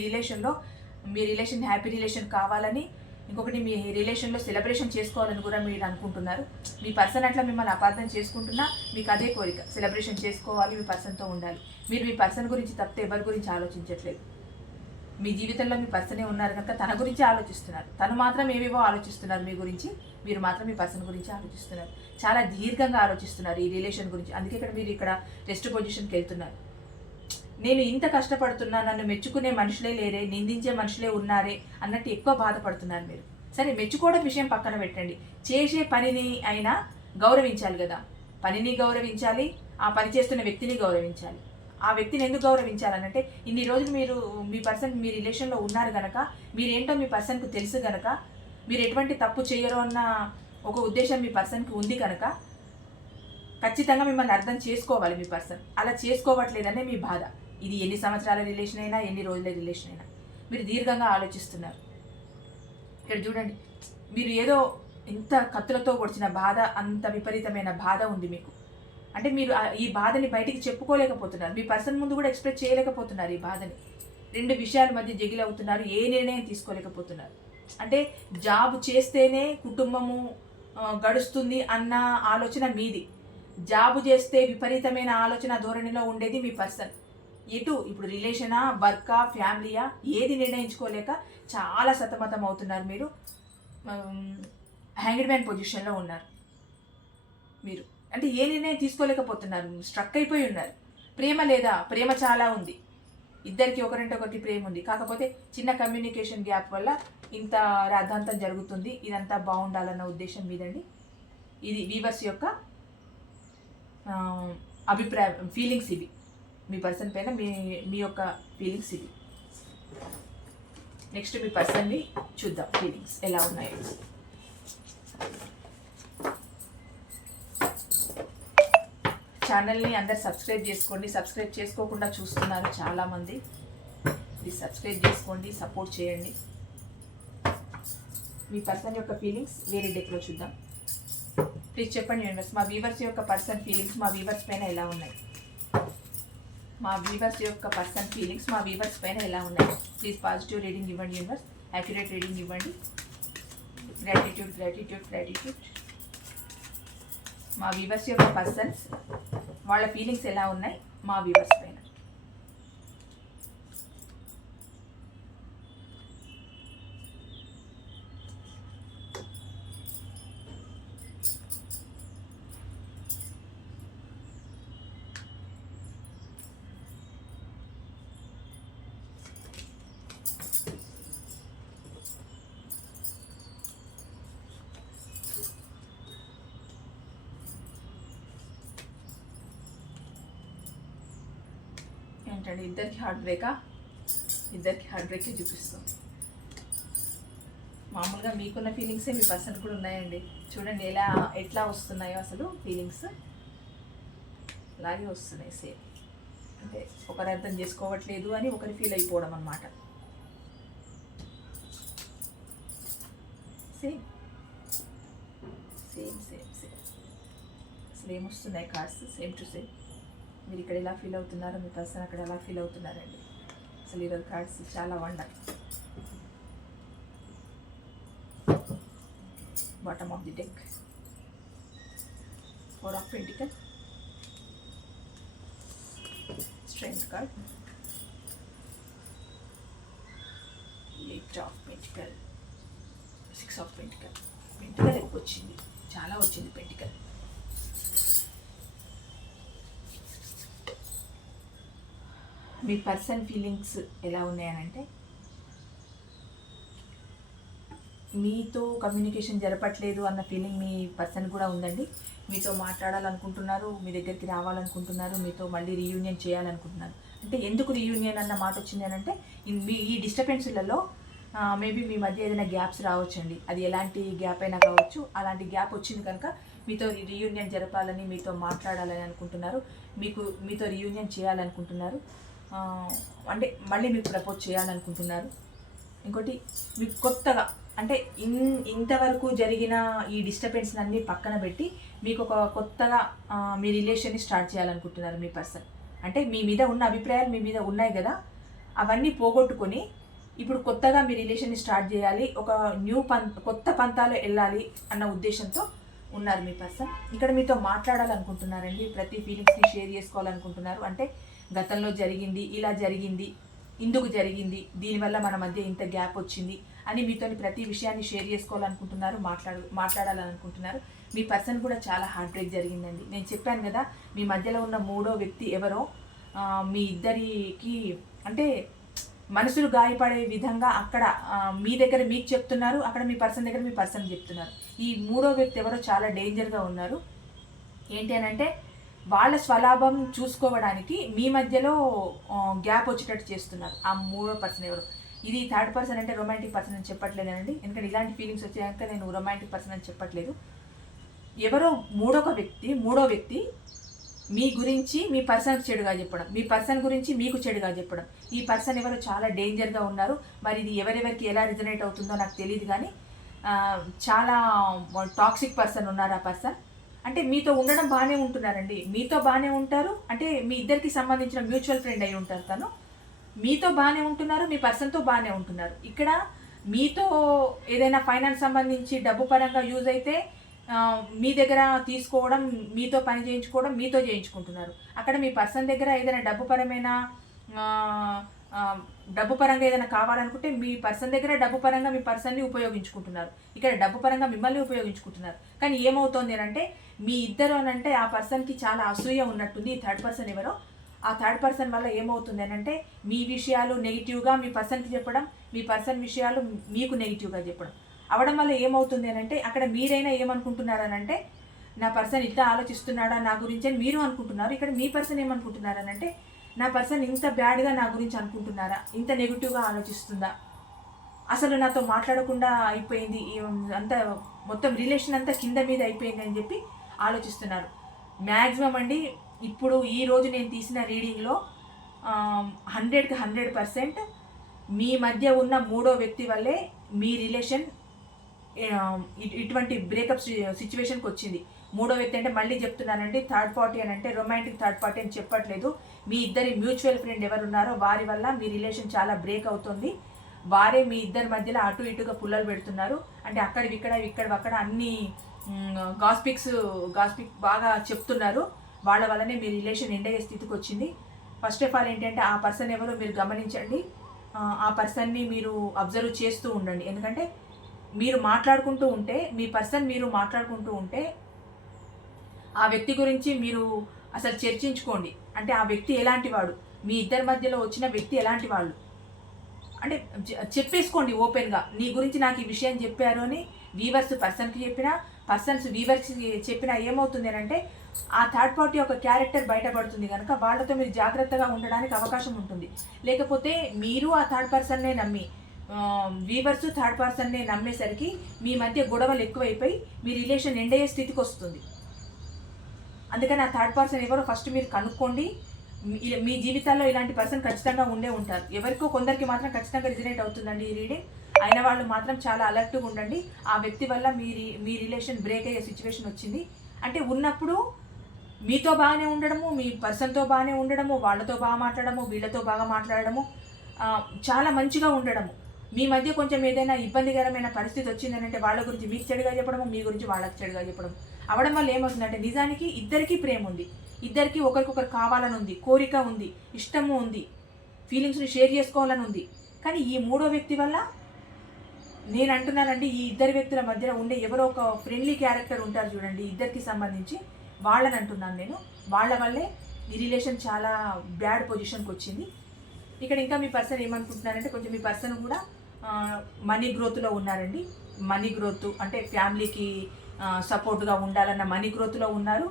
రిలేషన్ హ్యాపీ రిలేషన్ కావాలని, ఇంకొకటి మీ రిలేషన్లో సెలబ్రేషన్ చేసుకోవాలని కూడా మీరు అనుకుంటున్నారు. మీ పర్సన్ అట్లా మిమ్మల్ని అపార్థం చేసుకుంటున్నా మీకు అదే కోరిక, సెలబ్రేషన్ చేసుకోవాలి, మీ పర్సన్తో ఉండాలి. మీరు మీ పర్సన్ గురించి తప్పితే ఎవరి గురించి ఆలోచించట్లేదు. మీ జీవితంలో మీ పర్సనే ఉన్నారు కనుక తన గురించి ఆలోచిస్తున్నారు. తను మాత్రం ఏవేవో ఆలోచిస్తున్నారు మీ గురించి, మీరు మాత్రం మీ పర్సన్ గురించి ఆలోచిస్తున్నారు. చాలా దీర్ఘంగా ఆలోచిస్తున్నారు ఈ రిలేషన్ గురించి. అందుకే మీరు ఇక్కడ రెస్ట్ పొజిషన్కి వెళ్తున్నారు. నేను ఇంత కష్టపడుతున్నా, నన్ను మెచ్చుకునే మనుషులే లేరే, నిందించే మనుషులే ఉన్నారే అన్నట్టు ఎక్కువ బాధపడుతున్నారు మీరు. సరే, మెచ్చుకోవడం విషయం పక్కన పెట్టండి, చేసే పనిని అయినా గౌరవించాలి కదా. పనిని గౌరవించాలి, ఆ పని చేస్తున్న వ్యక్తిని గౌరవించాలి. ఆ వ్యక్తిని ఎందుకు గౌరవించాలనంటే ఇన్ని రోజులు మీరు మీ పర్సన్ మీ రిలేషన్లో ఉన్నారు గనక, మీరేంటో మీ పర్సన్కు తెలుసు గనక, మీరు ఎటువంటి తప్పు చేయరు అన్న ఒక ఉద్దేశం మీ పర్సన్కి ఉంది కనుక ఖచ్చితంగా మిమ్మల్ని అర్థం చేసుకోవాలి మీ పర్సన్. అలా చేసుకోవట్లేదనే మీ బాధ. ఇది ఎన్ని సంవత్సరాల రిలేషన్ అయినా, ఎన్ని రోజుల రిలేషన్ అయినా మీరు దీర్ఘంగా ఆలోచిస్తున్నారు. ఇక్కడ చూడండి, మీరు ఏదో ఇంత కత్తులతో పొడిచిన బాధ, అంత విపరీతమైన బాధ ఉంది మీకు. అంటే మీరు ఈ బాధని బయటికి చెప్పుకోలేకపోతున్నారు. మీ పర్సన్ ముందు కూడా ఎక్స్ప్రెస్ చేయలేకపోతున్నారు ఈ బాధని. రెండు విషయాల మధ్య జగిలవుతున్నారు. ఏ నిర్ణయం తీసుకోలేకపోతున్నారు. అంటే జాబ్ చేస్తేనే కుటుంబము గడుస్తుంది అన్న ఆలోచన మీది. జాబు చేస్తే విపరీతమైన ఆలోచన ధోరణిలో ఉండేది మీ పర్సన్. ఎటు ఇప్పుడు రిలేషనా, వర్కా, ఫ్యామిలీయా ఏది నిర్ణయించుకోలేక చాలా సతమతం అవుతున్నారు. మీరు హ్యాంగ్డ్ మ్యాన్ పొజిషన్లో ఉన్నారు. మీరు అంటే ఏ నిర్ణయం తీసుకోలేకపోతున్నారు. స్ట్రక్ అయిపోయి ఉన్నారు. ప్రేమ లేదా? ప్రేమ చాలా ఉంది. ఇద్దరికి ఒకరింటి ఒకటి ప్రేమ ఉంది. కాకపోతే చిన్న కమ్యూనికేషన్ గ్యాప్ వల్ల ఇంత రాద్ధాంతం జరుగుతుంది. ఇదంతా బాగుండాలన్న ఉద్దేశం మీదండి. ఇది వీవర్స్ యొక్క అభిప్రాయం, ఫీలింగ్స్ ఇవి. మీ పర్సన్ పైన మీ యొక్క ఫీలింగ్స్ ఇవి. నెక్స్ట్ మీ పర్సన్వి చూద్దాం ఫీలింగ్స్ ఎలా ఉన్నాయో. ఛానల్ని అందరు సబ్స్క్రైబ్ చేసుకోండి. సబ్స్క్రైబ్ చేసుకోకుండా చూస్తున్నారు చాలామంది. ప్లీజ్ సబ్స్క్రైబ్ చేసుకోండి, సపోర్ట్ చేయండి. మీ పర్సన్ యొక్క ఫీలింగ్స్ వేరే డెక్లో చూద్దాం. ప్లీజ్ చెప్పండి యూనివర్స్, మా వీవర్స్ యొక్క పర్సన్ ఫీలింగ్స్ మా వీవర్స్ పైన ఎలా ఉన్నాయి? మా వీవర్స్ యొక్క పర్సన్ ఫీలింగ్స్ మా వీవర్స్ పైన ఎలా ఉన్నాయి? ప్లీజ్ పాజిటివ్ రీడింగ్ ఇవ్వండి యూనివర్స్, యాక్యురేట్ రీడింగ్ ఇవ్వండి. Gratitude gratitude gratitude. మా వీవర్స్ యొక్క పర్సన్స్ వాళ్ళ ఫీలింగ్స్ ఎలా ఉన్నాయి మా వీవర్స్ పైన? ఏంటంటే ఇద్దరికి హార్ట్ బ్రేకా? ఇద్దరికి హార్ట్ బ్రేకే చూపిస్తుంది. మామూలుగా మీకున్న ఫీలింగ్సే మీ పర్సన్ కూడా ఉన్నాయండి. చూడండి ఎట్లా వస్తున్నాయో అసలు ఫీలింగ్స్ అలాగే వస్తున్నాయి. సేమ్ అంటే ఒకరు అర్థం చేసుకోవట్లేదు అని ఒకరి ఫీల్ అయిపోవడం అన్నమాట. సేమ్ సేమ్ సేమ్ సేమ్ అసలు ఏమొస్తున్నాయి కార్డ్స్ సేమ్ టు సేమ్. మీరు ఇక్కడ ఎలా ఫీల్ అవుతున్నారో మీ పర్సన్ అక్కడ ఎలా ఫీల్ అవుతున్నారండి. అసలు ఈరోజు కార్డ్స్ చాలా wonder. Bottom of the deck, 4 of Pentacles, Strength card, 8 of Pentacles, 6 of Pentacles. Pentacle ఎక్కువ వచ్చింది, చాలా వచ్చింది పెంటికల్. మీ పర్సన్ ఫీలింగ్స్ ఎలా ఉన్నాయనంటే మీతో కమ్యూనికేషన్ జరపట్లేదు అన్న ఫీలింగ్ మీ పర్సన్ కూడా ఉందండి. మీతో మాట్లాడాలనుకుంటున్నారు, మీ దగ్గరికి రావాలనుకుంటున్నారు, మీతో మళ్ళీ రీయూనియన్ చేయాలనుకుంటున్నారు. అంటే ఎందుకు రీయూనియన్ అన్న మాట వచ్చింది అని అంటే ఈ డిస్టర్బెన్స్లలో మేబీ మీ మధ్య ఏదైనా గ్యాప్స్ రావచ్చండి. అది ఎలాంటి గ్యాప్ అయినా కావచ్చు. అలాంటి గ్యాప్ వచ్చింది కనుక మీతో రీయూనియన్ జరపాలని, మీతో మాట్లాడాలని అనుకుంటున్నారు. మీతో రీయూనియన్ చేయాలనుకుంటున్నారు. అంటే మళ్ళీ మీకు ప్రపోజ్ చేయాలనుకుంటున్నారు. ఇంకోటి మీకు కొత్తగా అంటే ఇంతవరకు జరిగిన ఈ డిస్టర్బెన్స్ అన్నీ పక్కన పెట్టి మీకు ఒక కొత్తగా మీ రిలేషన్ని స్టార్ట్ చేయాలనుకుంటున్నారు మీ పర్సన్. అంటే మీ మీద ఉన్న అభిప్రాయాలు మీ మీద ఉన్నాయి కదా, అవన్నీ పోగొట్టుకొని ఇప్పుడు కొత్తగా మీ రిలేషన్ని స్టార్ట్ చేయాలి, ఒక కొత్త పంతాలో వెళ్ళాలి అన్న ఉద్దేశంతో ఉన్నారు మీ పర్సన్. ఇక్కడ మీతో మాట్లాడాలనుకుంటున్నారండి. ప్రతి ఫీలింగ్స్ని షేర్ చేసుకోవాలనుకుంటున్నారు. అంటే గతంలో జరిగింది, ఇలా జరిగింది, ఇందుకు జరిగింది, దీనివల్ల మన మధ్య ఇంత గ్యాప్ వచ్చింది అని మీతోని ప్రతి విషయాన్ని షేర్ చేసుకోవాలనుకుంటున్నారు, మాట్లాడాలనుకుంటున్నారు. మీ పర్సన్ కూడా చాలా హార్ట్ బ్రేక్ జరిగిందండి. నేను చెప్పాను కదా, మీ మధ్యలో ఉన్న మూడో వ్యక్తి ఎవరో మీ ఇద్దరికి అంటే మనసులు గాయపడే విధంగా అక్కడ మీ దగ్గర మీకు చెప్తున్నారు, అక్కడ మీ పర్సన్ దగ్గర మీ పర్సన్ చెప్తున్నారు. ఈ మూడో వ్యక్తి ఎవరో చాలా డేంజర్గా ఉన్నారు. ఏంటి అని అంటే వాళ్ళ స్వలాభం చూసుకోవడానికి మీ మధ్యలో గ్యాప్ వచ్చేటట్టు చేస్తున్నారు ఆ మూడో పర్సన్ ఎవరు. ఇది థర్డ్ పర్సన్ అంటే రొమాంటిక్ పర్సన్ అని చెప్పట్లేదండి, ఎందుకంటే ఇలాంటి ఫీలింగ్స్ వచ్చాక నేను రొమాంటిక్ పర్సన్ అని చెప్పట్లేదు. ఎవరో మూడో వ్యక్తి మీ గురించి మీ పర్సన్కి చెడుగా చెప్పడం, మీ పర్సన్ గురించి మీకు చెడుగా చెప్పడం. ఈ పర్సన్ ఎవరో చాలా డేంజర్గా ఉన్నారు. మరి ఇది ఎవరెవరికి ఎలా రిజనేట్ అవుతుందో నాకు తెలియదు, కానీ చాలా టాక్సిక్ పర్సన్ ఉన్నారు ఆ పర్సన్. అంటే మీతో ఉండడం బాగానే ఉంటున్నారండి, మీతో బాగానే ఉంటారు, అంటే మీ ఇద్దరికి సంబంధించిన మ్యూచువల్ ఫ్రెండ్ అయి ఉంటారు. తను మీతో బాగానే ఉంటున్నారు, మీ పర్సన్తో బాగానే ఉంటున్నారు. ఇక్కడ మీతో ఏదైనా ఫైనాన్స్ సంబంధించి డబ్బు పరంగా యూజ్ అయితే మీ దగ్గర తీసుకోవడం, మీతో పని చేయించుకోవడం, మీతో చేయించుకుంటున్నారు. అక్కడ మీ పర్సన్ దగ్గర ఏదైనా డబ్బు పరంగా ఏదైనా కావాలనుకుంటే మీ పర్సన్ దగ్గర డబ్బు పరంగా మీ పర్సన్ని ఉపయోగించుకుంటున్నారు, ఇక్కడ డబ్బు పరంగా మిమ్మల్ని ఉపయోగించుకుంటున్నారు. కానీ ఏమవుతోంది అంటే మీ ఇద్దరు అనంటే ఆ పర్సన్కి చాలా అసూయ ఉన్నట్టుంది. ఈ థర్డ్ పర్సన్ ఎవరో ఆ థర్డ్ పర్సన్ వల్ల ఏమవుతుంది అని అంటే మీ విషయాలు నెగిటివ్గా మీ పర్సన్కి చెప్పడం, మీ పర్సన్ విషయాలు మీకు నెగిటివ్గా చెప్పడం అవడం వల్ల ఏమవుతుంది అని అంటే అక్కడ మీరైనా ఏమనుకుంటున్నారనంటే నా పర్సన్ ఇట్లా ఆలోచిస్తున్నాడా నా గురించి అని మీరు అనుకుంటున్నారు. ఇక్కడ మీ పర్సన్ ఏమనుకుంటున్నారనంటే నా పర్సన్ ఇంత బ్యాడ్గా నా గురించి అనుకుంటున్నారా, ఇంత నెగిటివ్గా ఆలోచిస్తుందా, అసలు నాతో మాట్లాడకుండా అయిపోయింది, అంత మొత్తం రిలేషన్ అంతా కింద మీద అయిపోయింది అని చెప్పి ఆలోచిస్తున్నారు. మ్యాక్సిమం అండి ఇప్పుడు ఈరోజు నేను తీసిన రీడింగ్లో 100కి 100% మీ మధ్య ఉన్న మూడో వ్యక్తి వల్లే మీ రిలేషన్ ఇటువంటి బ్రేకప్ సిచ్యువేషన్కి వచ్చింది. మూడో వ్యక్తి అంటే మళ్ళీ చెప్తున్నానండి, థర్డ్ పార్టీ అని అంటే రొమాంటిక్ థర్డ్ పార్టీ అని చెప్పట్లేదు. మీ ఇద్దరి మ్యూచువల్ ఫ్రెండ్ ఎవరు ఉన్నారో వారి వల్ల మీ రిలేషన్ చాలా బ్రేక్ అవుతుంది. వారే మీ ఇద్దరి మధ్యలో అటు ఇటుగా పుల్లలు పెడుతున్నారు. అంటే అక్కడ అన్ని గాస్పిక్ బాగా చెప్తున్నారు. వాళ్ళ వల్లనే మీ రిలేషన్ ఎండ్ అయ్యే స్థితికి వచ్చింది. ఫస్ట్ ఆఫ్ ఆల్ ఏంటంటే ఆ పర్సన్ ఎవరో మీరు గమనించండి, ఆ పర్సన్ని మీరు అబ్జర్వ్ చేస్తూ ఉండండి. ఎందుకంటే మీరు మాట్లాడుకుంటూ ఉంటే మీరు మాట్లాడుకుంటూ ఉంటే ఆ వ్యక్తి గురించి మీరు అసలు చర్చించుకోండి. అంటే ఆ వ్యక్తి ఎలాంటి వాడు, మీ ఇద్దరి మధ్యలో వచ్చిన వ్యక్తి ఎలాంటి వాళ్ళు అంటే చెప్పేసుకోండి ఓపెన్గా. నీ గురించి నాకు ఈ విషయం చెప్పారు అని వీవర్స్ పర్సన్కి చెప్పినా, పర్సన్స్ వీవర్స్కి చెప్పినా ఏమవుతుంది అని అంటే ఆ థర్డ్ పార్టీ యొక్క క్యారెక్టర్ బయటపడుతుంది కనుక వాళ్ళతో మీరు జాగ్రత్తగా ఉండడానికి అవకాశం ఉంటుంది. లేకపోతే మీరు ఆ థర్డ్ పర్సన్నే నమ్మి వీవర్స్ థర్డ్ పర్సన్నే నమ్మేసరికి మీ మధ్య గొడవలు ఎక్కువైపోయి మీ రిలేషన్ ఎండ్ అయ్యే స్థితికి వస్తుంది. అందుకని ఆ థర్డ్ పర్సన్ ఎవరో ఫస్ట్ మీరు కనుక్కోండి. మీ జీవితాల్లో ఇలాంటి పర్సన్ ఖచ్చితంగా ఉండే ఉంటారు. ఎవరికో కొందరికి మాత్రం ఖచ్చితంగా రిజనేట్ అవుతుందండి ఈ రీడింగ్. అయిన వాళ్ళు మాత్రం చాలా అలర్ట్గా ఉండండి. ఆ వ్యక్తి వల్ల మీ రిలేషన్ బ్రేక్ అయ్యే సిచ్యువేషన్ వచ్చింది. అంటే ఉన్నప్పుడు మీతో బాగానే ఉండడము, మీ పర్సన్తో బాగానే ఉండడము, వాళ్ళతో బాగా మాట్లాడము, వీళ్ళతో బాగా మాట్లాడము, చాలా మంచిగా ఉండడము. మీ మధ్య కొంచెం ఏదైనా ఇబ్బందికరమైన పరిస్థితి వచ్చిందని అంటే వాళ్ళ గురించి మీకు చెడుగా చెప్పడము, మీ గురించి వాళ్ళకి చెడుగా చెప్పడం అవడం వల్ల ఏమవుతుందంటే నిజానికి ఇద్దరికీ ప్రేమ ఉంది, ఇద్దరికి ఒకరికొకరు కావాలని ఉంది, కోరిక ఉంది, ఇష్టము ఉంది, ఫీలింగ్స్ని షేర్ చేసుకోవాలని ఉంది. కానీ ఈ మూడో వ్యక్తి వల్ల నేను అంటున్నానండి, ఈ ఇద్దరు వ్యక్తుల మధ్యలో ఉండే ఎవరో ఒక ఫ్రెండ్లీ క్యారెక్టర్ ఉంటారు చూడండి, ఇద్దరికి సంబంధించి వాళ్ళని అంటున్నాను నేను. వాళ్ళ వల్లే ఈ రిలేషన్ చాలా బ్యాడ్ పొజిషన్కి వచ్చింది. ఇక్కడ ఇంకా మీ పర్సన్ ఏమనుకుంటున్నారంటే కొంచెం మీ పర్సన్ కూడా మనీ గ్రోత్లో ఉన్నారండి. మనీ గ్రోత్ అంటే ఫ్యామిలీకి సపోర్ట్గా ఉండాలన్న మనీ గ్రోత్లో ఉన్నారు.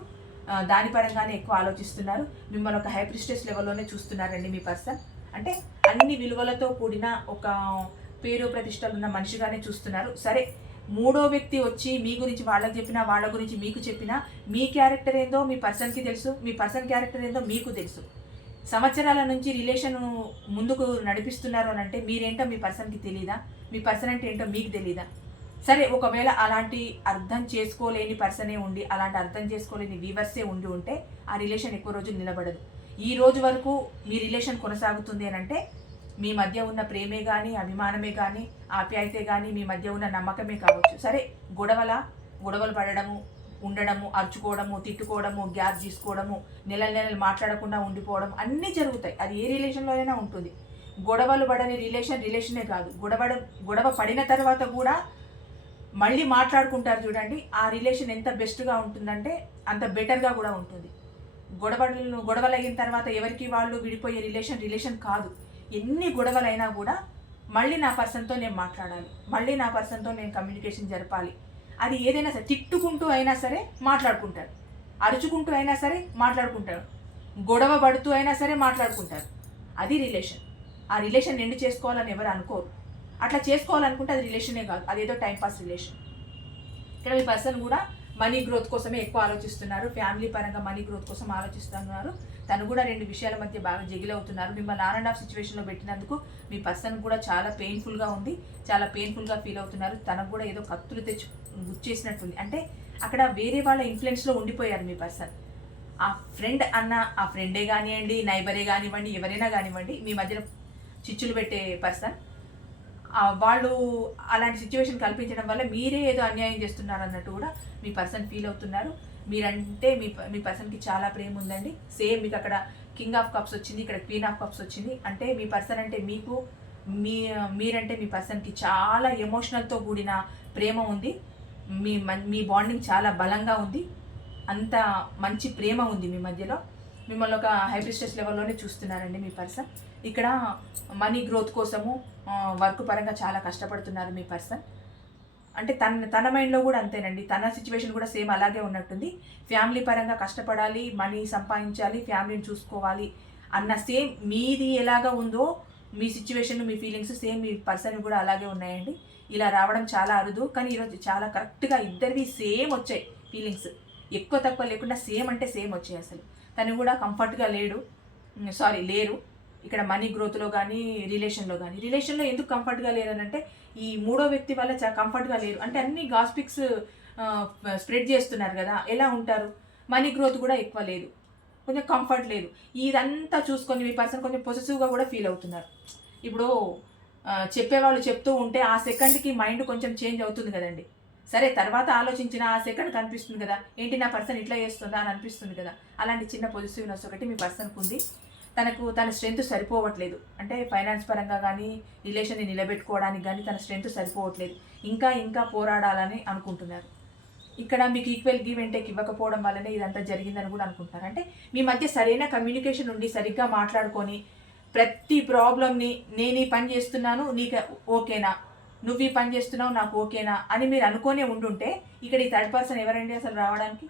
దాని పరంగానే ఎక్కువ ఆలోచిస్తున్నారు. మిమ్మల్ని ఒక హై ప్రిస్టెస్ లెవెల్లోనే చూస్తున్నారండి మీ పర్సన్. అంటే అన్ని విలువలతో కూడిన ఒక పేరు ప్రతిష్టలు ఉన్న మనిషిగానే చూస్తున్నారు. సరే, మూడో వ్యక్తి వచ్చి మీ గురించి వాళ్ళకి చెప్పినా, వాళ్ళ గురించి మీకు చెప్పినా మీ క్యారెక్టర్ ఏందో మీ పర్సన్కి తెలుసు, మీ పర్సన్ క్యారెక్టర్ ఏందో మీకు తెలుసు. సంవత్సరాల నుంచి రిలేషన్ ముందుకు నడిపిస్తున్నారు అని అంటే మీరేంటో మీ పర్సన్కి తెలీదా, మీ పర్సన్ అంటే ఏంటో మీకు తెలీదా? సరే, ఒకవేళ అలాంటి అర్థం చేసుకోలేని పర్సనే ఉండి, అలాంటి అర్థం చేసుకోలేని వీవర్సే ఉంటే ఆ రిలేషన్ ఎక్కువ రోజులు నిలబడదు. ఈ రోజు వరకు మీ రిలేషన్ కొనసాగుతుంది అని అంటే మీ మధ్య ఉన్న ప్రేమే కానీ, అభిమానమే కానీ, ఆప్యాయతే కానీ, మీ మధ్య ఉన్న నమ్మకమే కావచ్చు. సరే, గొడవలు పడడము, ఉండడము, అరుచుకోవడము, తిట్టుకోవడము, గ్యాప్ తీసుకోవడము, నెలలు మాట్లాడకుండా ఉండిపోవడం అన్నీ జరుగుతాయి. అది ఏ రిలేషన్లో అయినా ఉంటుంది. గొడవలు పడని రిలేషనే కాదు, గొడవ పడిన తర్వాత కూడా మళ్ళీ మాట్లాడుకుంటారు చూడండి, ఆ రిలేషన్ ఎంత బెస్ట్గా ఉంటుందంటే అంత బెటర్గా కూడా ఉంటుంది. గొడవలు అయిన తర్వాత ఎవరికి వాళ్ళు విడిపోయే రిలేషన్ కాదు. ఎన్ని గొడవలైనా కూడా మళ్ళీ నా పర్సన్తో నేను మాట్లాడాలి, మళ్ళీ నా పర్సన్తో నేను కమ్యూనికేషన్ జరపాలి. అది ఏదైనా సరే తిట్టుకుంటూ అయినా సరే మాట్లాడుకుంటారు. అరుచుకుంటూ అయినా సరే మాట్లాడుకుంటారు, గొడవ పడుతూ అయినా సరే మాట్లాడుకుంటారు. అది రిలేషన్. ఆ రిలేషన్ ఎండ్ చేసుకోవాలని ఎవరు అనుకోరు. అట్లా చేసుకోవాలనుకుంటే అది రిలేషనే కాదు, అదేదో టైంపాస్ రిలేషన్. ఇక్కడ మీ పర్సన్ కూడా మనీ గ్రోత్ కోసమే ఎక్కువ ఆలోచిస్తున్నారు, ఫ్యామిలీ పరంగా మనీ గ్రోత్ కోసం ఆలోచిస్తున్నారు. తను కూడా 2 విషయాల మధ్య బాగా జగిలవుతున్నారు. మిమ్మల్ని ఆన్ అండ్ ఆఫ్ సిచ్యువేషన్లో పెట్టినందుకు మీ పర్సన్ కూడా చాలా పెయిన్ఫుల్గా ఉంది, చాలా పెయిన్ఫుల్గా ఫీల్ అవుతున్నారు. తనకు కూడా ఏదో కత్తులు తెచ్చి గుచ్చేసినట్టుంది. అంటే అక్కడ వేరే వాళ్ళ ఇన్ఫ్లుయెన్స్లో ఉండిపోయారు మీ పర్సన్. ఆ ఫ్రెండ్ అన్న ఆ ఫ్రెండే కానివ్వండి, నైబరే కానివ్వండి, ఎవరైనా కానివ్వండి, మీ మధ్యలో చిచ్చులు పెట్టే పర్సన్ వాళ్ళు అలాంటి సిచ్యువేషన్ కల్పించడం వల్ల మీరే ఏదో అన్యాయం చేస్తున్నారు అన్నట్టు కూడా మీ పర్సన్ ఫీల్ అవుతున్నారు. మీరంటే మీ పర్సన్కి చాలా ప్రేమ ఉందండి. సేమ్ మీకు అక్కడ కింగ్ ఆఫ్ కప్స్ వచ్చింది, ఇక్కడ క్వీన్ ఆఫ్ కప్స్ వచ్చింది. అంటే మీ పర్సన్ అంటే మీకు మీరంటే మీ పర్సన్కి చాలా ఎమోషనల్తో కూడిన ప్రేమ ఉంది. మీ బాండింగ్ చాలా బలంగా ఉంది. అంత మంచి ప్రేమ ఉంది మీ మధ్యలో. మిమ్మల్ని ఒక హైబ్రిస్టస్ లెవెల్లోనే చూస్తున్నారండి మీ పర్సన్. ఇక్కడ మనీ గ్రోత్ కోసము వర్క్ పరంగా చాలా కష్టపడుతున్నారు మీ పర్సన్. అంటే తన మైండ్లో కూడా అంతేనండి, తన సిచ్యువేషన్ కూడా సేమ్ అలాగే ఉన్నట్టుంది. ఫ్యామిలీ పరంగా కష్టపడాలి, మనీ సంపాదించాలి, ఫ్యామిలీని చూసుకోవాలి అన్న సేమ్ మీది ఎలాగా ఉందో మీ సిచ్యువేషన్, మీ ఫీలింగ్స్ సేమ్ మీ పర్సన్ కూడా అలాగే ఉన్నాయండి. ఇలా రావడం చాలా అరుదు, కానీ ఈరోజు చాలా కరెక్ట్గా ఇద్దరివి సేమ్ వచ్చాయి ఫీలింగ్స్. ఎక్కువ తక్కువ లేకుండా సేమ్ అంటే సేమ్ వచ్చాయి. అసలు తను కూడా కంఫర్ట్గా లేరు. ఇక్కడ మనీ గ్రోత్లో కానీ రిలేషన్లో ఎందుకు కంఫర్ట్గా లేరు అని అంటే ఈ మూడో వ్యక్తి వల్ల చాలా కంఫర్ట్గా లేరు. అంటే అన్ని గాసిప్స్ స్ప్రెడ్ చేస్తున్నారు కదా, ఎలా ఉంటారు? మనీ గ్రోత్ కూడా ఎక్కువ లేదు, కొంచెం కంఫర్ట్ లేదు. ఇదంతా చూసుకొని మీ పర్సన్ కొంచెం పొసెసివ్గా కూడా ఫీల్ అవుతున్నారు. ఇప్పుడు చెప్పేవాళ్ళు చెప్తూ ఉంటే ఆ సెకండ్కి మైండ్ కొంచెం చేంజ్ అవుతుంది కదండి. సరే తర్వాత ఆలోచించిన ఆ సెకండ్ కనిపిస్తుంది కదా, ఏంటి నా పర్సన్ ఇట్లా చేస్తుందా అని అనిపిస్తుంది కదా. అలాంటి చిన్న పొజిటివ్నెస్ ఒకటి మీ పర్సన్కి ఉంది. తన స్ట్రెంత్ సరిపోవట్లేదు. అంటే ఫైనాన్స్ పరంగా కానీ రిలేషన్ని నిలబెట్టుకోవడానికి కానీ తన స్ట్రెంత్ సరిపోవట్లేదు. ఇంకా పోరాడాలని అనుకుంటున్నారు. ఇక్కడ మీకు ఈక్వల్ గివ్ అండ్ టేక్ ఇవ్వకపోవడం వల్లనే ఇదంతా జరిగిందని కూడా అనుకుంటున్నారు. అంటే మీ మధ్య సరైన కమ్యూనికేషన్ ఉండి సరిగ్గా మాట్లాడుకొని ప్రతి ప్రాబ్లమ్ని నేను ఈ పని చేస్తున్నాను నీకు ఓకేనా, నువ్వు ఈ పని చేస్తున్నావు నాకు ఓకేనా అని మీరు అనుకోనే ఉండుంటే ఇక్కడ ఈ థర్డ్ పర్సన్ ఎవరండి అసలు రావడానికి?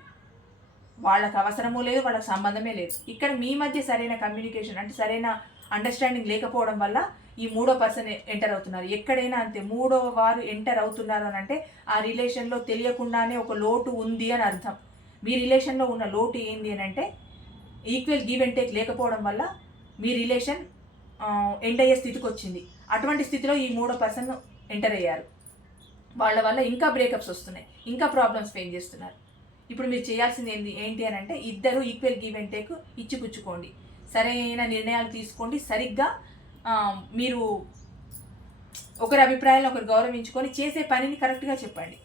వాళ్ళకి అవసరమూ లేదు, వాళ్ళకి సంబంధమే లేదు. ఇక్కడ మీ మధ్య సరైన కమ్యూనికేషన్ అంటే సరైన అండర్స్టాండింగ్ లేకపోవడం వల్ల ఈ మూడో పర్సన్ ఎంటర్ అవుతున్నారు. ఎక్కడైనా అంతే, మూడో వారు ఎంటర్ అవుతున్నారు అని అంటే ఆ రిలేషన్లో తెలియకుండానే ఒక లోటు ఉంది అని అర్థం. మీ రిలేషన్లో ఉన్న లోటు ఏంది అని అంటే ఈక్వల్ గివ్ అండ్ టేక్ లేకపోవడం వల్ల మీ రిలేషన్ ఎండ్ అయ్యే స్థితికి వచ్చింది. అటువంటి స్థితిలో ఈ మూడో పర్సన్ ఎంటర్ అయ్యారు. వాళ్ళ వల్ల ఇంకా బ్రేకప్స్ వస్తున్నాయి, ఇంకా ప్రాబ్లమ్స్ ఫేస్ చేస్తున్నారు. ఇప్పుడు మీరు చేయాల్సింది ఏంటి అని అంటే ఇద్దరు ఈక్వల్ గివ్ అండ్ టేక్ ఇచ్చిపుచ్చుకోండి, సరైన నిర్ణయాలు తీసుకోండి. సరిగ్గా మీరు ఒకరి అభిప్రాయాలను ఒకరు గౌరవించుకొని చేసే పనిని కరెక్ట్గా చెప్పండి.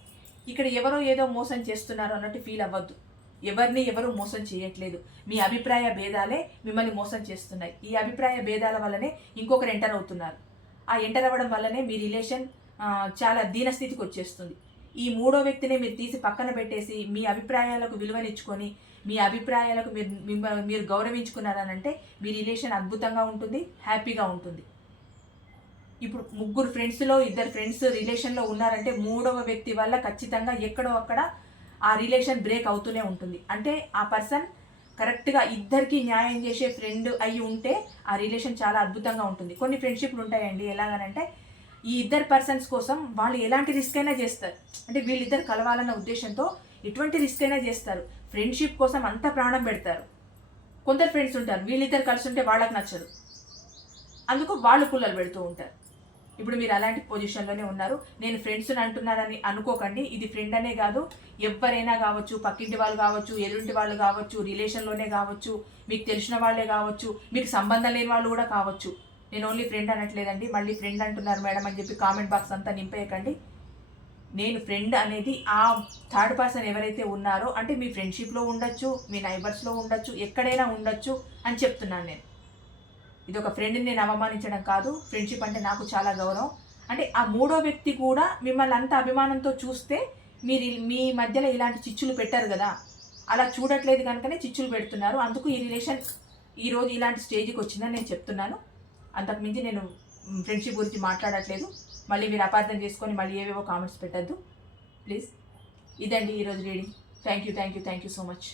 ఇక్కడ ఎవరో ఏదో మోసం చేస్తున్నారు అన్నట్టు ఫీల్ అవ్వద్దు. ఎవరు మోసం చేయట్లేదు. మీ అభిప్రాయ భేదాలే మిమ్మల్ని మోసం చేస్తున్నాయి. ఈ అభిప్రాయ భేదాల వల్లనే ఇంకొకరు ఎంటర్ అవుతున్నారు. ఆ ఎంటర్ అవ్వడం వల్లనే మీ రిలేషన్ చాలా దీనస్థితికి వచ్చేస్తుంది. ఈ మూడో వ్యక్తిని మీరు తీసి పక్కన పెట్టేసి మీ అభిప్రాయాలకు విలువనిచ్చుకొని మీ అభిప్రాయాలకు మీరు గౌరవించుకున్నారనంటే మీ రిలేషన్ అద్భుతంగా ఉంటుంది, హ్యాపీగా ఉంటుంది. ఇప్పుడు ముగ్గురు ఫ్రెండ్స్లో ఇద్దరు ఫ్రెండ్స్ రిలేషన్లో ఉన్నారంటే మూడవ వ్యక్తి వల్ల ఖచ్చితంగా ఎక్కడో అక్కడ ఆ రిలేషన్ బ్రేక్ అవుతూనే ఉంటుంది. అంటే ఆ పర్సన్ కరెక్ట్గా ఇద్దరికి న్యాయం చేసే ఫ్రెండ్ అయి ఉంటే ఆ రిలేషన్ చాలా అద్భుతంగా ఉంటుంది. కొన్ని ఫ్రెండ్షిప్లు ఉంటాయండి ఎలాగనంటే ఈ ఇద్దరు పర్సన్స్ కోసం వాళ్ళు ఎలాంటి రిస్క్ అయినా చేస్తారు. అంటే వీళ్ళిద్దరు కలవాలన్న ఉద్దేశంతో ఎటువంటి రిస్క్ అయినా చేస్తారు. ఫ్రెండ్షిప్ కోసం అంత ప్రాణం పెడతారు. కొందరు ఫ్రెండ్స్ ఉంటారు వీళ్ళిద్దరు కలిసి ఉంటే వాళ్ళకి నచ్చదు, అందుకు వాళ్ళు పుల్లలు పెడుతూ ఉంటారు. ఇప్పుడు మీరు అలాంటి పొజిషన్లోనే ఉన్నారు. నేను ఫ్రెండ్స్ని అంటున్నానని అనుకోకండి. ఇది ఫ్రెండ్ అనే కాదు, ఎవరైనా కావచ్చు, పక్కింటి వాళ్ళు కావచ్చు, ఎదురింటి వాళ్ళు కావచ్చు, రిలేషన్లోనే కావచ్చు, మీకు తెలిసిన వాళ్ళే కావచ్చు, మీకు సంబంధం లేని వాళ్ళు కూడా కావచ్చు. నేను ఓన్లీ ఫ్రెండ్ అనట్లేదండి. మళ్ళీ ఫ్రెండ్ అంటున్నారు మేడం అని చెప్పి కామెంట్ బాక్స్ అంతా నింపేయకండి. నేను ఫ్రెండ్ అనేది ఆ థర్డ్ పర్సన్ ఎవరైతే ఉన్నారో అంటే మీ ఫ్రెండ్షిప్లో ఉండొచ్చు, మీ నైబర్స్లో ఉండొచ్చు, ఎక్కడైనా ఉండొచ్చు అని చెప్తున్నాను నేను. ఇది ఒక ఫ్రెండ్ని నేను అవమానించడం కాదు. ఫ్రెండ్షిప్ అంటే నాకు చాలా గౌరవం. అంటే ఆ మూడో వ్యక్తి కూడా మిమ్మల్ని అంత అభిమానంతో చూస్తే మీ మధ్యలో ఇలాంటి చిచ్చులు పెట్టారు కదా, అలా చూడట్లేదు కనుకనే చిచ్చులు పెడుతున్నారు. అందుకు ఈ రిలేషన్ ఈరోజు ఇలాంటి స్టేజ్కి వచ్చిందని నేను చెప్తున్నాను. అంతకుమించి నేను ఫ్రెండ్షిప్ గురించి మాట్లాడట్లేదు. మళ్ళీ మీరు అపార్థం చేసుకొని మళ్ళీ ఏవేవో కామెంట్స్ పెట్టద్దు ప్లీజ్. ఇదండి ఈరోజు reading. Thank you so much.